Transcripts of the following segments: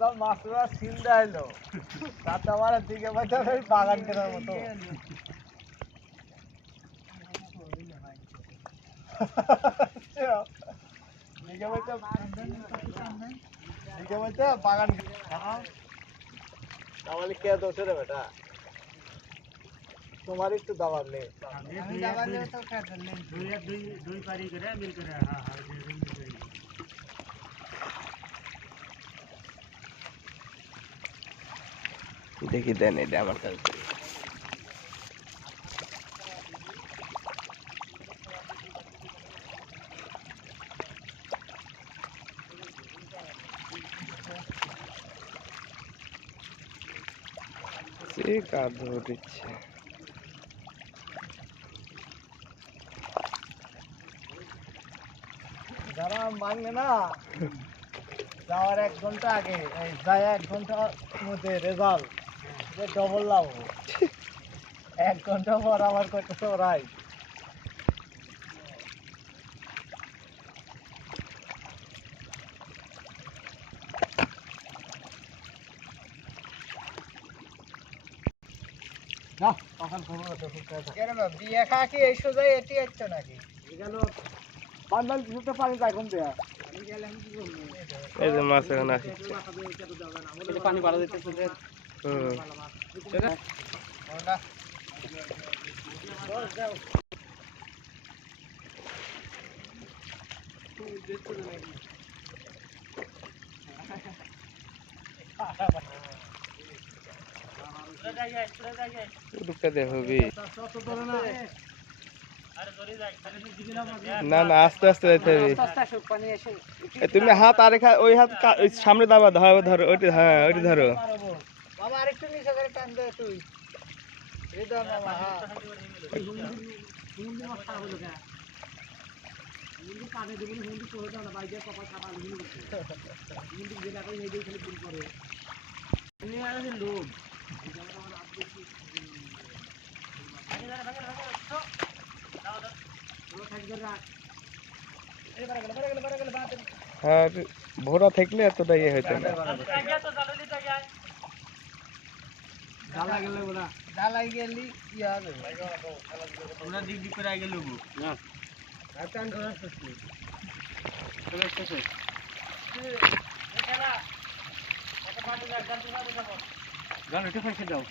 একদম মাছরা সিন্দা এলো তাতে আমার দিকে বাচ্চা ওই বাগান কেনার মতো দিকে বাচ্চা দিকে বাচ্চা বাগান তাহলে কে দোষে রে বেটা তোমার একটু দাবার নেই আমি দাবার নেই তো দুই দুই দুই পারি করে মিল করে হ্যাঁ হ্যাঁ মিল করে দেখি দেন? এটা আমার কাছে। সে যারা মানবে না, যাওয়ার এক ঘণ্টা আগে যায় এক ঘণ্টার মধ্যে রেজাল্ট ডবল লাভ এক ঘণ্টা পর আবার করতেছে ওরাই না বিয়ে খা কি এই সোজাই এটি হচ্ছে নাকি? বান্দাল কিছুতে পানি যায় কম দেয়া। এই যে মাছ এখন পানি বাড়া দিতে না না আস্তে আস্তে হবে। তুমি হাত আর এখা- ওই হাত সামনে দাবা ধরো ধরো ওইটি হ্যাঁ ওইটি ধরো। বাবা আরেকটু নিচে করে টান দে তুই। এই ধর বাবা হ্যাঁ। হ্যাঁ ভোরা থাকলে এতটা ইয়ে হইতো না। জ্বালা গেলে ওরা। জ্বালাই গেলি কি হবে। ওরা দিক দিক করে আগে লুবু। আর টান ধরার চলে এসেছে জান এটা পয়সা দাও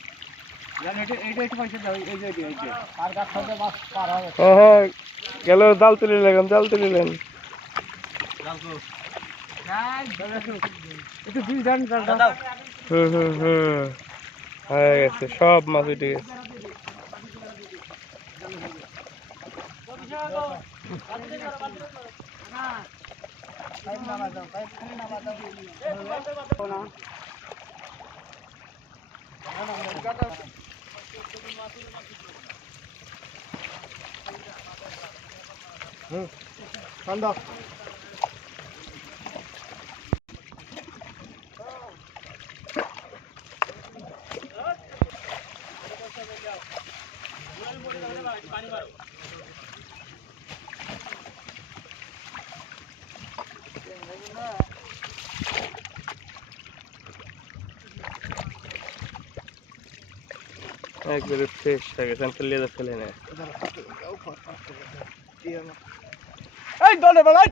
জান এটা এটা একটু পয়সা দাও এই যে এই যে আর গাছ থেকে মাছ পার হবে হ্যাঁ হ্যাঁ গেল জাল তুলে নিলেন জাল তুলে নিলেন। একটু দুই ধান দাও। হুম হুম হুম হয়ে গেছে সব মাছ উঠে গেছে পাইপ নামা দাও পাইপ খালি নামা দাও না ঠান্ডা একবারে ফ্রেশ থাকে গেছে আমি ফেলে নেয় এই দলে বেলায়